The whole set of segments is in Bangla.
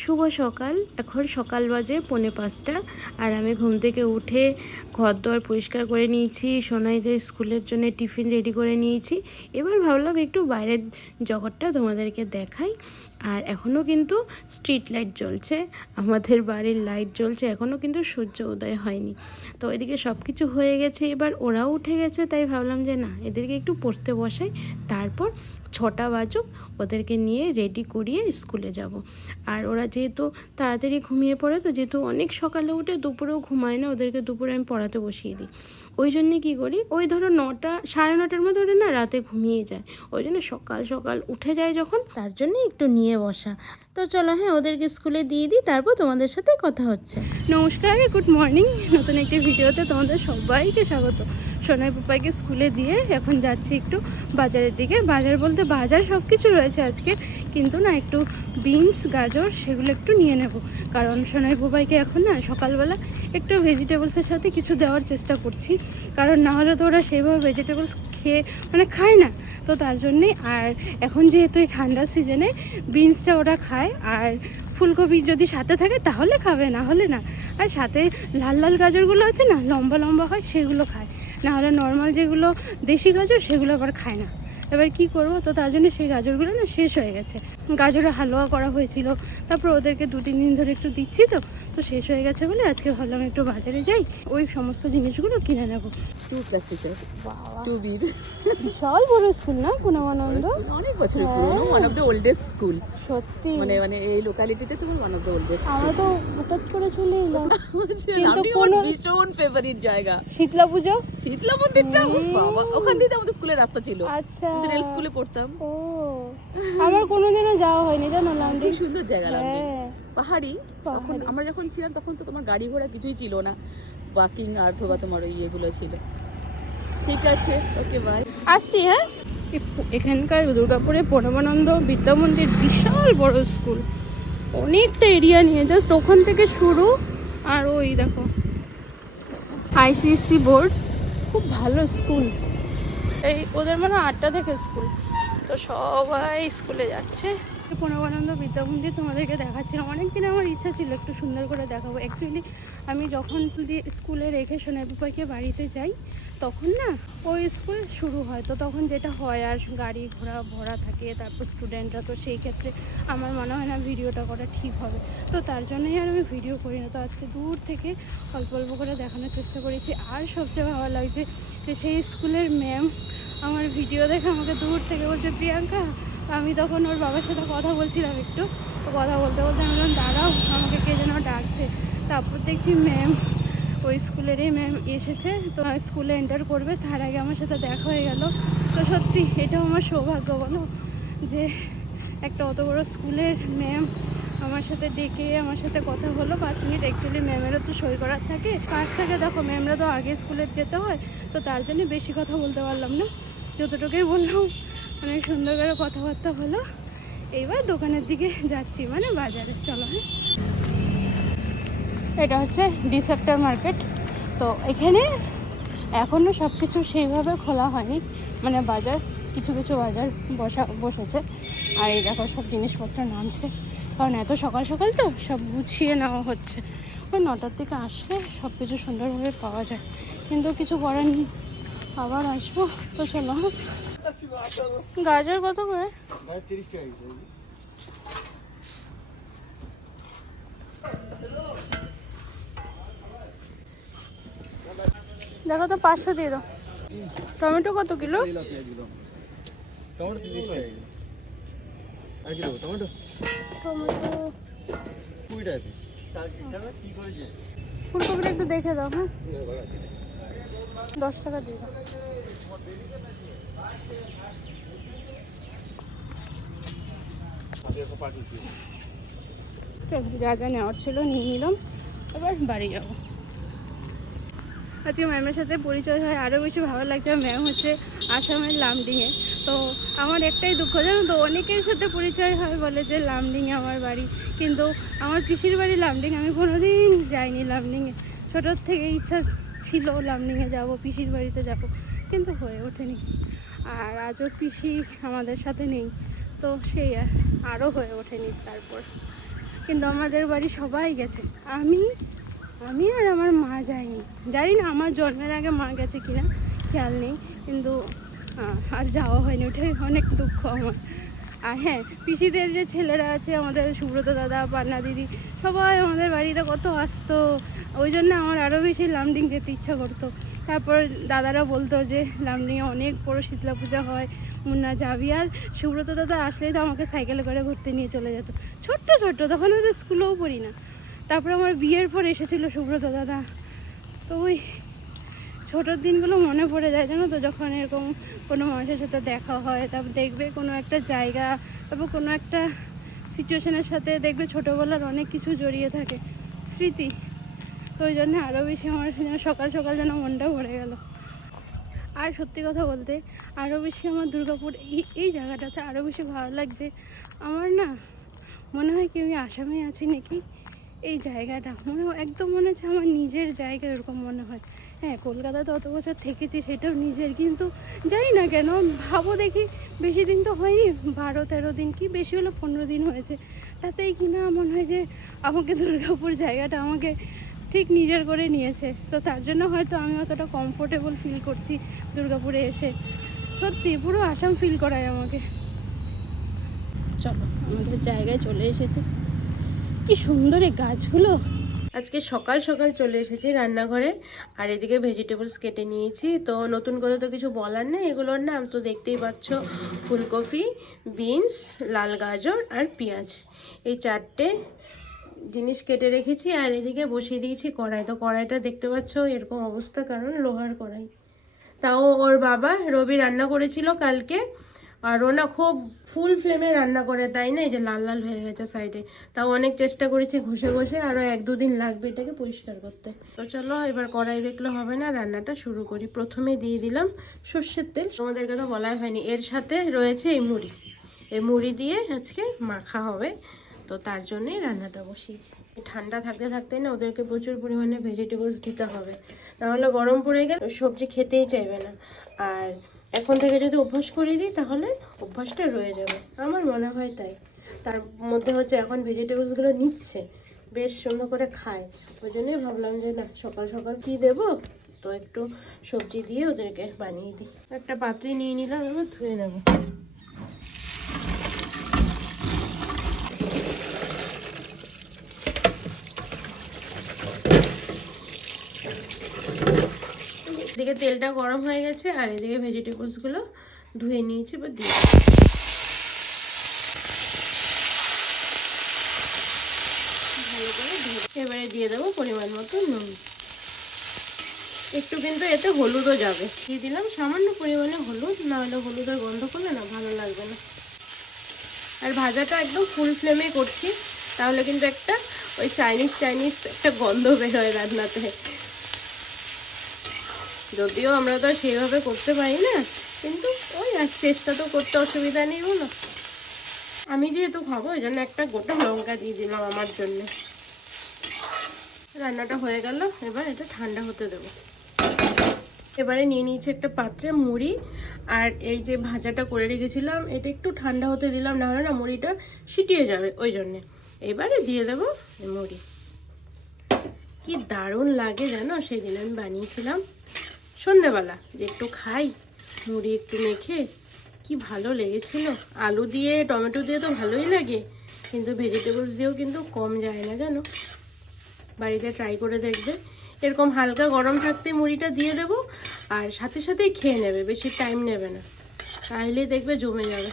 শুভ সকাল। এখন সকাল বাজে পৌনে পাঁচটা। আর আমি ঘুম থেকে উঠে ঘর দর পরিষ্কার করে নিয়েছি, সোনাইদের স্কুলের জন্য টিফিন রেডি করে নিয়েছি। এবার ভাবলাম একটু বাইরের জগৎটা তোমাদেরকে দেখাই। আর এখনও কিন্তু স্ট্রিট লাইট জ্বলছে, আমাদের বাড়ির লাইট জ্বলছে এখনও কিন্তু সূর্য উদয় হয়নি। তো এদিকে সব কিছু হয়ে গেছে, এবার ওরাও উঠে গেছে, তাই ভাবলাম যে না, এদেরকে একটু পড়তে বসাই। তারপর ছটা বাজুক, ওদেরকে নিয়ে রেডি করিয়ে স্কুলে যাব। আর ওরা যেহেতু তাড়াতাড়ি ঘুমিয়ে পড়ে, তো যেহেতু অনেক সকালে উঠে দুপুরেও ঘুমায় না, ওদেরকে দুপুরে আমি পড়াতে বসিয়ে দিই। ওই জন্যে কী করি, ওই ধরো নটা, সাড়ে নটার মধ্যে ওরা না রাতে ঘুমিয়ে যায়। ওই জন্য সকাল সকাল উঠে যায় যখন, তার জন্য একটু নিয়ে বসা। তো চলো হ্যাঁ ওদেরকে স্কুলে দিয়ে দিই, তারপর তোমাদের সাথে কথা হচ্ছে। নমস্কার, গুড মর্নিং। নতুন একটি ভিডিওতে তোমাদের সবাইকে স্বাগত। সোনাই পাপাইকে স্কুলে দিয়ে এখন যাচ্ছি একটু বাজারের দিকে। বাজার বলতে বাজার সব কিছু রয়েছে আজকে, কিন্তু না একটু বিনস, গাজর সেগুলো একটু নিয়ে নেব। কারণ সোনাই পাপাইকে এখন না সকালবেলা একটু ভেজিটেবলসের সাথে কিছু দেওয়ার চেষ্টা করছি। কারণ না হলে তো ওরা সেইভাবে ভেজিটেবলস খেয়ে মানে খায় না। তো তার জন্যে আর এখন যেহেতু এই ঠান্ডার সিজনে বিনসটা ওরা খায়, আর ফুলকপি যদি সাথে থাকে তাহলে খাবে, না হলে না। আর সাথে লাল লাল গাজরগুলো আছে না, লম্বা লম্বা হয় সেগুলো খায়। না হলে নর্মাল যেগুলো দেশি গাজর সেগুলো আবার খায় না। এবার কি করব? তো তার জন্য সেই গাজরগুলো না শেষ হয়ে গেছে। গাজরের হালুয়া করা হয়েছিল। তারপর ওদেরকে দু তিন দিন ধরে একটু দিচ্ছি তো। তো শেষ হয়ে গেছে বলে আজকে ভাবলাম একটু বাজারে যাই। ওই সমস্ত জিনিসগুলো কিনে নেব। টু ক্লাস টিচার টু বির বিশাল বড় স্কুল না পুনমানন্দ অনেক বছরের পুরনো one of the oldest school সত্যি। মানে মানে এই লোকালিটিতে তোমার ওয়ান অফ দ্য ওল্ডেস্ট আমরা তো হঠাৎ করে চলে এলাম। ভীষণ ফেভারিট জায়গা। শীতলা পুজো? শীতলা মন্দিরটা বাবা ওখান দিয়ে আমাদের স্কুলের রাস্তা ছিল। আচ্ছা। রেল স্কুলে পড়তাম। ও। আমার কোনোদিনও যাওয়া হয়নি জানো লান্ডি খুব সুন্দর জায়গা লাগবে হ্যাঁ। পাহাড়ি। তখন। আমরা যখন ছিলাম তখন তো তোমার গাড়ি ঘোড়া কিছুই ছিল না। ওয়াকিং আর অথবা তোমার ওই ইয়েগুলো ছিল। ঠিক আছে ওকে বাই আসছি হ্যাঁ? এখানকার দুর্গাপুরে পরমানন্দ বিদ্যা মন্দির বিশাল বড় স্কুল অনেকটা এরিয়া নিয়ে জাস্ট ওখান থেকে শুরু। আর ওই দেখো আইসিএসসি বোর্ড খুব ভালো স্কুল এই ওদের মানে আটটা থেকে স্কুল। তো সবাই স্কুলে যাচ্ছে। পূর্ণবানন্দ বিদ্যা মন্দির তোমাদেরকে দেখাচ্ছিলাম। অনেকদিন আমার ইচ্ছা ছিল একটু সুন্দর করে দেখাবো। অ্যাকচুয়ালি আমি যখন স্কুলে রেখে সোনাই পাপাকে বাড়িতে যাই, তখন না ওই স্কুল শুরু হয়। তো তখন যেটা হয় আর গাড়ি ঘোড়া ভরা থাকে, তারপর স্টুডেন্টরা তো সেই ক্ষেত্রে আমার মনে হয় না ভিডিওটা করা ঠিক হবে। তো তার জন্যই আর আমি ভিডিও করি না তো আজকে দূর থেকে অল্প অল্প করে দেখানোর চেষ্টা করেছি। আর সবচেয়ে ভালো লাগছে যে সেই স্কুলের ম্যাম আমার ভিডিও দেখে আমাকে দূর থেকে বলছে, প্রিয়াঙ্কা, আমি তখন ওর বাবার সাথে কথা বলছিলাম একটু। তো কথা বলতে বলতে আমি বললাম, দাঁড়াও, আমাকে কে যেন ডাকছে। তারপর দেখছি ম্যাম ওই স্কুলেরই ম্যাম এসেছে। তো স্কুলে এন্টার করবে, তার আগে আমার সাথে দেখা হয়ে গেল। তো সত্যি, এটাও আমার সৌভাগ্য, বলো? যে একটা অত বড় স্কুলের ম্যাম আমার সাথে ডেকে আমার সাথে কথা হলো। পাঁচ মিনিট অ্যাকচুয়ালি ম্যামেরও তো সই করার থাকে। পাঁচ থেকে দেখো ম্যামরা তো আগে স্কুলে যেতে হয়, তো তার জন্য বেশি কথা বলতে পারলাম না। যতটুকুই বললাম, অনেক সুন্দর করে কথাবার্তা হলো। এইবার দোকানের দিকে যাচ্ছি মানে বাজারে, চলো হ্যাঁ। এটা হচ্ছে ডি সেক্টর মার্কেট তো এখানে এখনও সব কিছু সেইভাবে খোলা হয়নি মানে বাজার, কিছু কিছু বাজার বসা, বসেছে। আর এই দেখো, সব জিনিসপত্র নামছে। কারণ এত সকাল সকাল তো সব গুছিয়ে নেওয়া হচ্ছে। ওই নটার থেকে আসলে সব কিছু সুন্দরভাবে পাওয়া যায়। কিন্তু কিছু করার নেই। আবার আসব তো চলো। গাজর কত করে? দেখো তো পাঁচশো দিয়ে দাও। টমেটো কত কিলো। টমেটো ফুলকপিটা একটু দেখে দাও হ্যাঁ। দশ টাকা দিয়ে যা যা নেওয়ার ছিল, নিয়ে নিলাম। এবার বাড়ি যাব। আজকে ম্যামের সাথে পরিচয় হয় আরও বেশি ভালো লাগছে। ম্যাম হচ্ছে আসামের লামডিংয়ে তো আমার একটাই দুঃখ, জানো তো, অনেকের সাথে পরিচয় হয় বলে যে লামডিংয়ে আমার বাড়ি। কিন্তু আমার পিসির বাড়ি লামডিং, আমি কোনোদিন যাইনি লামডিংয়ে ছোটোর থেকে ইচ্ছা ছিল লামডিংয়ে যাব, পিসির বাড়িতে যাব, কিন্তু হয়ে ওঠেনি। আর আজও পিসি আমাদের সাথে নেই, তো সেই আরও হয়ে ওঠেনি তারপর। কিন্তু আমাদের বাড়ি সবাই গেছে। আমি আমি আর আমার মা যাইনি। জানি না আমার জন্মের আগে মা গেছে কিনা, খেয়াল নেই। কিন্তু আর যাওয়া হয়নি, ওটাই অনেক দুঃখ আমার। আর হ্যাঁ পিসিদের যে ছেলেরা আছে, আমাদের সুব্রত দাদা, পান্না দিদি, সবাই আমাদের বাড়িতে কত আসতো। ওই জন্য আমার আরও বেশি লামডিং যেতে ইচ্ছা করতো। তারপর দাদারা বলতো যে লামডিংয়ে অনেক বড় শীতলা পূজা হয়, মুন্না যাবি। আর সুব্রত দাদা আসলেই তো আমাকে সাইকেলে করে ঘুরতে নিয়ে চলে যেত। ছোট্ট ছোট্ট, তখন তো স্কুলেও পড়ি না। তারপর আমার বিয়ের পর এসেছিল সুব্রত দাদা। তো ওই ছোটোর দিনগুলো মনে পড়ে যায়, জানো তো? যখন এরকম কোনো মানুষের সাথে দেখা হয়, তারপর দেখবে কোনো একটা জায়গা, তারপর কোনো একটা সিচুয়েশনের সাথে দেখবে ছোটোবেলার অনেক কিছু জড়িয়ে থাকে। স্মৃতি। তো ওই জন্য আরও বেশি আমার যেন সকাল সকাল যেন মনটা ভরে গেল। আর সত্যি কথা বলতে আরও বেশি আমার দুর্গাপুর, এই এই জায়গাটাতে আরও বেশি ভালো লাগছে। আমার না মনে হয় কি আমি আসামে আছি নাকি? এই জায়গাটা। মনে হয়, একদম মনে হচ্ছে আমার নিজের জায়গা এরকম মনে হয়। হ্যাঁ কলকাতাতে অত বছর থেকেছি, সেটাও নিজের। কিন্তু জানি না কেন, ভাবো দেখি, বেশি দিন তো হয়নি বারো তেরো দিন কি বেশি হলো, পনেরো দিন হয়েছে। তাতেই কিনা মনে হয় যে আমাকে দুর্গাপুর জায়গাটা আমাকে ঠিক নিজের করে নিয়েছে। তো তার জন্য হয়তো আমি অতটা কমফোর্টেবল ফিল করছি দুর্গাপুরে এসে। সত্যি, পুরো আসাম ফিল করায় আমাকে। চলো, আমাদের জায়গায় চলে এসেছি। কি সুন্দর এই গাছগুলো! আজকে সকাল সকাল চলে এসেছি রান্নাঘরে, আর এদিকে ভেজিটেবলস কেটে নিয়েছি। তো নতুন করে তো কিছু বলার নেই, এগুলোর নাম তো দেখতেই পাচ্ছ। ফুলকপি, বিনস, লাল গাজর আর পেঁয়াজ। এই চারটে জিনিস কেটে রেখেছি, আর এদিকে বসিয়ে দিয়েছি কড়াই। তো কড়াইটা দেখতে পাচ্ছ এরকম অবস্থা, কারণ লোহার কড়াই। তাও ওর বাবা রবি রান্না করেছিল কালকে। আর ও না খুব ফুল ফ্লেমে রান্না করে, তাই না? এই যে লাল লাল হয়ে গেছে সাইডে তাও অনেক চেষ্টা করেছি ঘষে ঘষে আরও এক দুদিন লাগবে এটাকে পরিষ্কার করতে। তো চলো, এবার কড়াই দেখলে হবে না, রান্নাটা শুরু করি। প্রথমে দিয়ে দিলাম সর্ষের তেল। তোমাদেরকে তো বলাই হয়নি, এর সাথে রয়েছে এই মুড়ি। এই মুড়ি দিয়ে আজকে মাখা হবে। তো তার জন্যই রান্নাটা বসিয়েছি। ঠান্ডা থাকতে থাকতে না ওদেরকে প্রচুর পরিমাণে ভেজিটেবলস দিতে হবে। নাহলে গরম পড়ে গেলে সবজি খেতেই চাইবে না। আর এখন থেকে যদি অভ্যাস করে দিই, তাহলে অভ্যাসটা রয়ে যাবে। আমার মনে হয় তাই। তার মধ্যে হচ্ছে এখন ভেজিটেবলসগুলো নিচ্ছে, বেশ সুন্দর করে খায়। ওই জন্যই ভাবলাম যে, না, সকাল সকাল কি দেব? তো একটু সবজি দিয়ে ওদেরকে বানিয়ে দিই। একটা পাত্রে নিয়ে নিলাম, এবার ধুয়ে নেব। এদিকে তেলটা গরম হয়ে গেছে আর এদিকে ভেজিটেবলসগুলো ধুয়ে নিয়েছি বা দিয়ে এবারে দিয়ে দেবো পরিমাণ মতো নুন। একটু কিন্তু এতে হলুদও যাবে। দিয়ে দিলাম সামান্য পরিমাণে হলুদ, না হলে হলুদের গন্ধ করলে না ভালো লাগবে না। আর ভাজাটা একদম ফুল ফ্লেমে করছি, তাহলে কিন্তু একটা ওই চাইনিজ চাইনিজ একটা গন্ধ বেরোয় রান্নাতে। যদিও আমরা তো সেইভাবে করতে পারি না, কিন্তু ওই আর চেষ্টা তো করতে অসুবিধা নেই বলো। আমি যেহেতু খাব, ওই জন্য একটা গোটা লঙ্কা দিয়ে দিলাম আমার জন্য। রান্নাটা হয়ে গেল, এবার এটা ঠান্ডা হতে দেবো। এবারে নিয়ে নিয়েছি একটা পাত্রে মুড়ি, আর এই যে ভাজাটা করে রেখেছিলাম, এটা একটু ঠান্ডা হতে দিলাম না হলে না মুড়িটা সিটিয়ে যাবে, ওই জন্যে। এবারে দিয়ে দেবো মুড়ি। কি দারুণ লাগে জানো, সেদিন আমি বানিয়েছিলাম। সন্ধেবেলা যে একটু খাই, মুড়ি একটু মেখে, কি ভালো লেগেছিল। আলু দিয়ে, টমেটো দিয়ে তো ভালোই লাগে, কিন্তু ভেজিটেবলস দিয়েও কিন্তু কম যায় না, জানো? বাড়িতে ট্রাই করে দেখবে। এরকম হালকা গরম থাকতে মুড়িটা দিয়ে দেব, আর সাথে সাথেই খেয়ে নেবে, বেশি টাইম নেবে না। তাহলেই দেখবে জমে যাবে।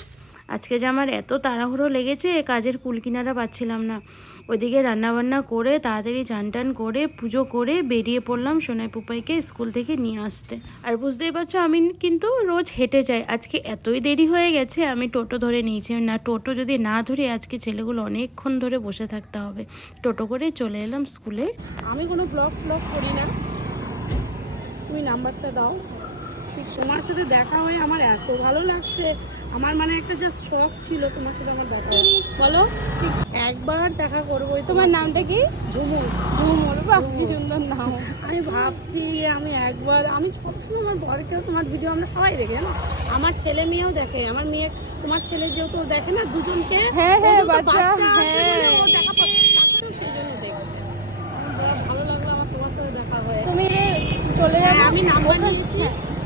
আজকে যে আমার এত তাড়াহুড়ো লেগেছে কাজের কুলকিনারা পাচ্ছিলাম না। ওইদিকে রান্নাবান্না করে, তাড়াতাড়ি চান টান করে, পুজো করে বেরিয়ে পড়লাম সোনাই পুপাইকে স্কুল থেকে নিয়ে আসতে। আর বুঝতেই পারছ, আমি কিন্তু রোজ হেঁটে যাই। আজকে এতই দেরি হয়ে গেছে, আমি টোটো ধরে নিয়েছি। না, টোটো যদি না ধরে আজকে ছেলেগুলো অনেকক্ষণ ধরে বসে থাকতে হবে। টোটো করে চলে এলাম স্কুলে। আমি কোনো ব্লগ ব্লগ করি না। তুমি নাম্বারটা দাও। ঠিক, তোমার সাথে দেখা হয়ে আমার এত ভালো লাগছে। আমার মানে একটা যা শখ ছিল তোমার সাথে আমার দেখা বলো একবার দেখা করব। তোমার নামটা কি? ঝুমুর ঝুমুর বাহ কি সুন্দর নাম। আমি ভাবছি আমি একবার আমি সবসময় আমার বরকেও তোমার ভিডিও আমরা সবাই দেখি জানো? আমার ছেলে মেয়েও দেখে আমার মেয়ে তোমার ছেলে যেহেতু দেখে না দুজনকে হ্যাঁ হ্যাঁ বাচ্চা হ্যাঁ। দেখা সেই জন্য ভালো লাগল আমার তোমার সাথে দেখা চলে হ্যাঁ, আমি নাম্বার নিয়েছি।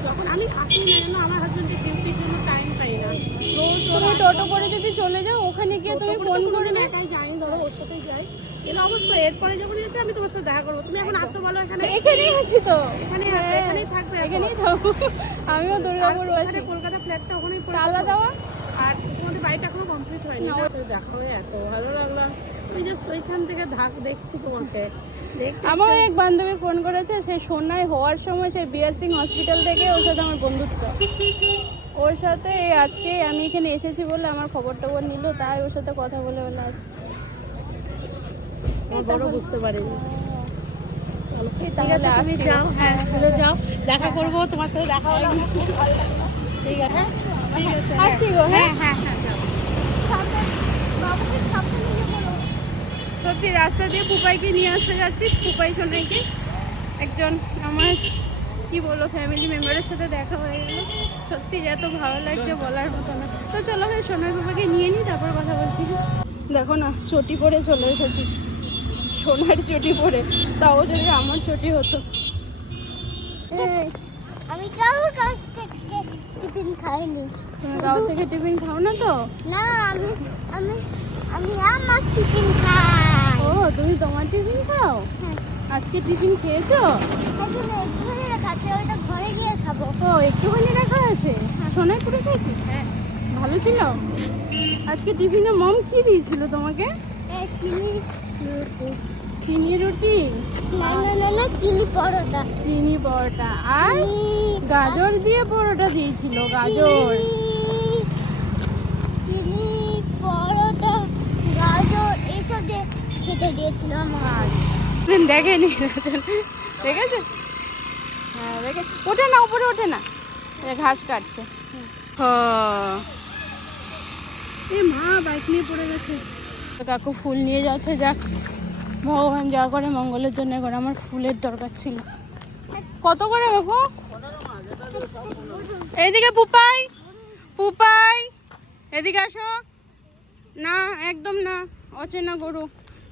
যখন আমি আসি না আমার তুমি টোটো করে যদি চলে যাও ওখানে গিয়ে তুমি ফোন করে না একাই যাই ধরো ওর সাথেই যাই। অবশ্যই এরপরে যখন এসে আমি তোমার সাথে দেখা করব। তুমি এখন আছো বলো এখানে? এখানেই আছি তো। এখানেই থাকবে এখন। এখানেই থাকব। আমিও দুর্গাপুর কলকাতা ফ্ল্যাটটা ওখানেই পড়ে তালা দেওয়া? আর তোমাদের বাড়িটা এখনও কমপ্লিট হয়নি। দেখা হয়ে এত ভালো লাগল। আমি জাস্ট ওইখান থেকে ঢাক দেখছি তোমাকে। আমার এক বান্ধবী ফোন করেছে সেই সোনায় হওয়ার সময় সেই বিআর সিং হসপিটাল থেকে ওর সাথে আমার বন্ধুত্ব। ওর সাথে এই আজকে আমি এখানে এসেছি বলে আমার খবর টবর নিল তাই ওর সাথে কথা বলে বলে আসছি বড় বুঝতে পারিনি। তাহলে তুমি যাও হ্যাঁ স্কুলে যাও দেখা করব তোমার সাথে দেখা হবে। ঠিক আছে। ঠিক আছে হ্যাঁ। আসছি গো হ্যাঁ। হ্যাঁ হ্যাঁ সত্যি রাস্তা দিয়ে পুপাইকে নিয়ে আসতে যাচ্ছিস পুপাই সোনাইকে। একজন আমার কি বলব ফ্যামিলি মেম্বারের সাথে দেখা হয়ে গেল। সত্যি এত ভালো লাগছে বলার মতো না। তো চলো ভাই সোনাই পুপাকে নিয়ে নিই তারপর কথা বলছি। দেখো না চটি পরে চলে এসেছি। সোনার চটি পরে। তাও যদি আমার চটি হতো। আমি কারোর কাছ থেকে টিফিন খাইনি। তুমি গাঁও থেকে টিফিন খাও না তো? না আমি আমি আমি আমার টিফিন খাই। ও তুমি তোমার টিফিন খাও? হ্যাঁ। আজকে টিফিন খেয়েছো? ঘরে গিয়ে খাব ও, একটুখানি রাখা আছে সোনাই পুরো খেয়েছিস হ্যাঁ ভালো ছিল? আজকে টিফিনে মম কি দিয়েছিল তোমাকে? চিনি চিনি রুটি। না না চিনি পরোটা। চিনি পরোটা আর গাজর দিয়ে পরোটা দিয়েছিল, গাজর। চিনি- পরোটা, গাজর এইসব যে খেতে দিয়েছিল আমার। দেখেনি। দেখেছে? হ্যাঁ দেখে ওঠে না উপরে ওঠে না। এ ঘাস কাটছে। ও মা বাইক নিয়ে পড়ে গেছে। কাকু ফুল নিয়ে যাচ্ছে যাক। ভগবান যা করে মঙ্গলের জন্য করে। আমার ফুলের দরকার ছিল। কত করে কাকু এইদিকে পুপাই পুপাই। এদিকে আসো। না একদম না। অচেনা গরু।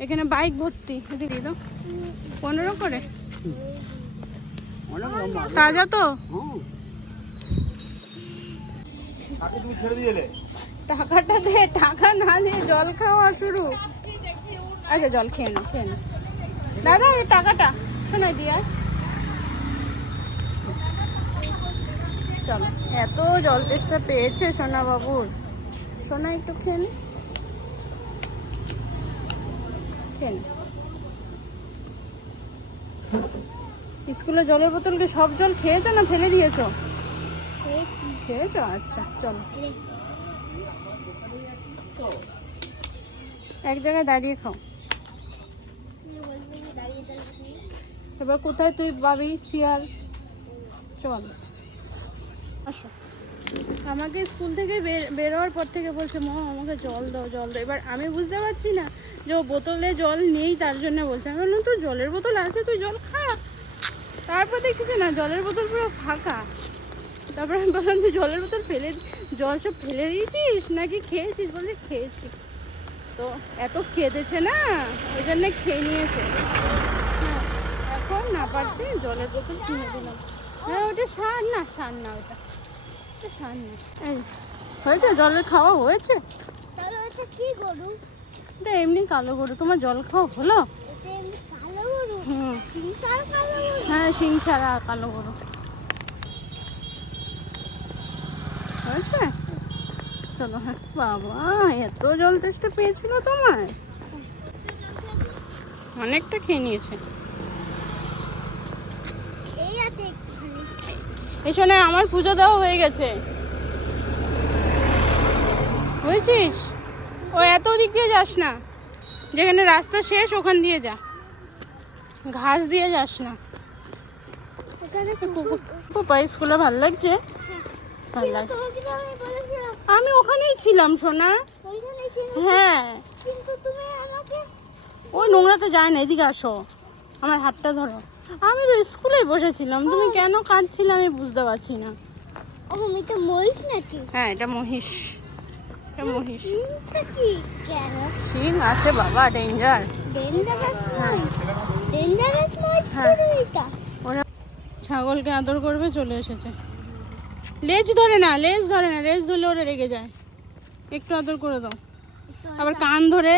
এখানে বাইক ভর্তি। পনেরো করে? তাজা তো? টাকাটা দে টাকা না দিয়ে জল খাওয়া শুরু। আচ্ছা জল খেয়ে নাও খেয়ে নাও। দাদা এই টাকাটা। শোনাই দিয়া চলো। এত জল তেষ্টা পেয়েছে সোনা বাবুর সোনা একটু খেয়ে নে খেয়ে নে। স্কুলে জলের বোতল কি সব জল খেয়েছো না ফেলে দিয়েছ? খেয়েছি? আচ্ছা চলো। এক জায়গায় দাঁড়িয়ে খাও। এবার কোথায় তুই পাবি? চেয়ার। চল। আমাকে স্কুল থেকে বের বেরোয়ার পর থেকে বলছে মা আমাকে জল দাও জল দাও। এবার আমি বুঝতে পারছি না যে ও বোতলে জল নেই তার জন্য বলছে আমি বললাম তোর জলের বোতল আছে তুই জল খা। তারপর দেখছি না জলের বোতল পুরো ফাঁকা। তারপর আমি বললাম তুই জলের বোতল ফেলে জল সব ফেলে দিয়েছিস? নাকি খেয়েছিস? বলছে খেয়েছি। তো এত কেঁদেছে না ওই জন্য খেয়ে নিয়েছে। হ্যাঁ, এখন না পারতে জলের বোতল কিনে দিলাম। হ্যাঁ ওটা সার না সার না ওটা। হয়েছে? জলের খাওয়া হয়েছে? কি গরু? এমনি কালো গরু। তোমার জল খাওয়া হলো? হ্যাঁ শিং ছাড়া কালো গরু। হয়েছে? চলো হ্যাঁ বাবা এত জল তেষ্টা পেয়েছিল তোমার অনেকটা খেয়ে নিয়েছে এই আছে একটুখানি এই শোনে আমার পুজো দেওয়া হয়ে গেছে। বুঝছিস? ও এত দিক দিয়ে যাস না। যেখানে রাস্তা শেষ ওখান দিয়ে যা। ঘাস দিয়ে যাস না। পাপা স্কুলে ভালো লাগছে? ভালো লাগছে। আমি ওখানেই ছিলাম সোনা। হ্যাঁ। ওই নোংরাতে যায় না এদিকে আসো। আমার হাতটা ধরো। আমি তো স্কুলে বসেছিলাম। তুমি কেন কাঁদছিলে আমি বুঝতে পারছি না। ও তো মরিস নাকি? হ্যাঁ এটা মহিষ। এটা মহিষ। কি? কেন? সিং আছে বাবা danger dangerous Morris dangerous Morris হ্যাঁ। এটা? ওরা ছাগলকে আদর করবে চলে এসেছে। লেজ ধরে না লেজ ধরে না লেজ ধরলে ওরা রেগে যায়। একটু আদর করে দাও। আবার কান ধরে।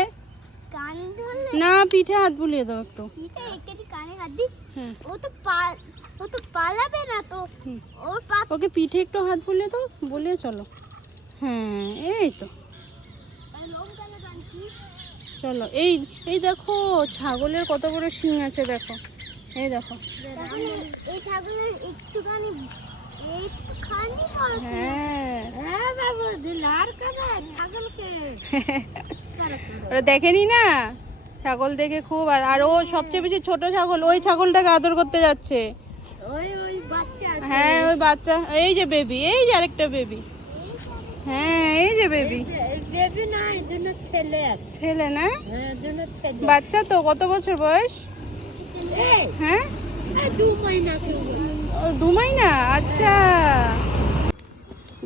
কান ধরলে? না পিঠে হাত বুলিয়ে দাও একটু। দি ও তো ও তো পালাবে না তো। ওর পা ওকে পিঠে একটু হাত বুলিয়ে দাও বলিয়ে চলো। হ্যাঁ এই তো। চলো এই এই দেখো ছাগলের কত বড় শিং আছে দেখো। এই দেখো। এই- ছাগলের একটুখানি হ্যাঁ। হ্যাঁ দেখেনি না? ছাগল দেখে খুব আর- ও সবচেয়ে বেশি ছোট ছাগল ওই ছাগলটাকে আদর করতে যাচ্ছে। ওই ওই বাচ্চা হ্যাঁ ওই বাচ্চা এই যে বেবি এই যে আরেকটা বেবি হ্যাঁ এই যে বেবি ছেলে না? হ্যাঁ বাচ্চা তো কত বছর বয়স? হ্যাঁ? দু মাইনা আচ্ছা।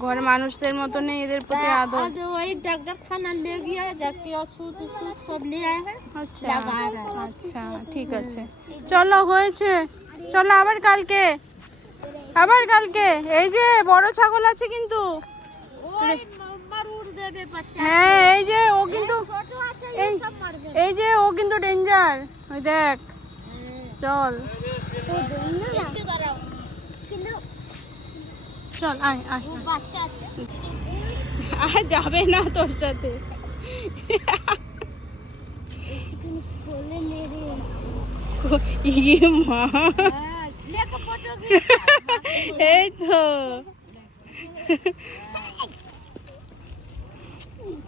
ঘরে মানুষদের মতো নেই এদের প্রতি আদর। ওই ডাক্তারখানা নিয়ে গিয়া যাকে ওষুধ ওষুধ সব নিয়ে আয়া আচ্ছা আচ্ছা ঠিক আছে। চলো হয়েছে। চলো আবার কালকে। আবার কালকে। এই যে বড় ছাগল আছে কিন্তু। হ্যাঁ এই যে ও কিন্তু এই যে ও কিন্তু ডেঞ্জার ওই দেখ। চল। চল আয় আয় যাবে না তোর সাথে। ইয়ে মা। এই তো।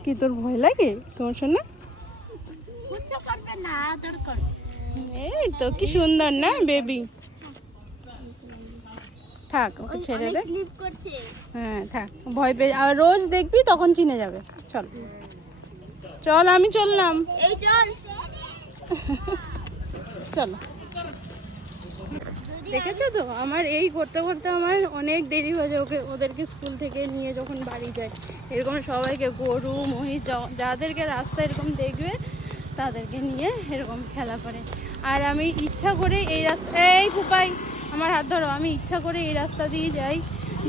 কি তোর ভয় লাগে তোমার শোনা না আদর এই তো কি সুন্দর না বেবি? থাক ওকে ছেড়ে দে। হ্যাঁ থাক ভয় পেয়ে আর রোজ দেখবি তখন চিনে যাবে। চল। চল আমি চললাম। চল। দেখেছ তো? আমার এই করতে করতে আমার অনেক দেরি হয়ে যায়। ওকে ওদেরকে স্কুল থেকে নিয়ে যখন বাড়ি যায় এরকম সবাইকে গরু মহিষ যাদেরকে রাস্তা এরকম দেখবে তাদেরকে নিয়ে এরকম খেলা করে। আর আমি ইচ্ছা করে এই রাস্তা এই পুপাই আমার হাত ধরো আমি ইচ্ছা করে এই রাস্তা দিয়ে যাই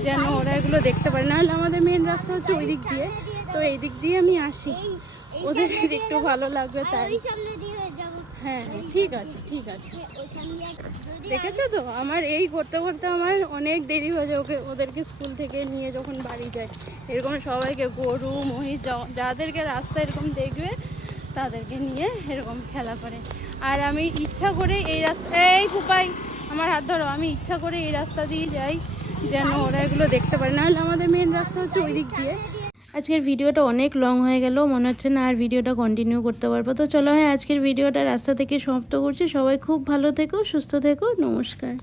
যেন ওরা এগুলো দেখতে পারে। নাহলে আমাদের মেন রাস্তা হচ্ছে ওই দিক দিয়ে। তো এই দিক দিয়ে আমি আসি। ওদের একটু ভালো লাগবে তাই। যাব হ্যাঁ ঠিক আছে ঠিক আছে। দেখেছ তো? আমার এই করতে করতে আমার অনেক দেরি হয়ে যায় ওকে ওদেরকে স্কুল থেকে নিয়ে যখন বাড়ি যায় এরকম সবাইকে গরু মহিষ যাদেরকে রাস্তায় এরকম দেখবে তাদেরকে নিয়ে এরকম খেলা করে। আর আমি ইচ্ছা করে এই রাস্তা এই পুপাই আমার হাত ধরো, আমি ইচ্ছা করে এই রাস্তা দিয়ে যাই, যেন ওরা এগুলো দেখতে পারে। নাহলে আমাদের মেন রাস্তা হচ্ছে ওই দিক দিয়ে। আজকের ভিডিওটা অনেক লং হয়ে গেল, মনে হচ্ছে না আর ভিডিওটা কন্টিনিউ করতে পারব। তো চলো হ্যাঁ আজকের ভিডিওটা রাস্তা থেকে সমাপ্ত করছি। সবাই খুব ভালো থেকো, সুস্থ থেকো, নমস্কার।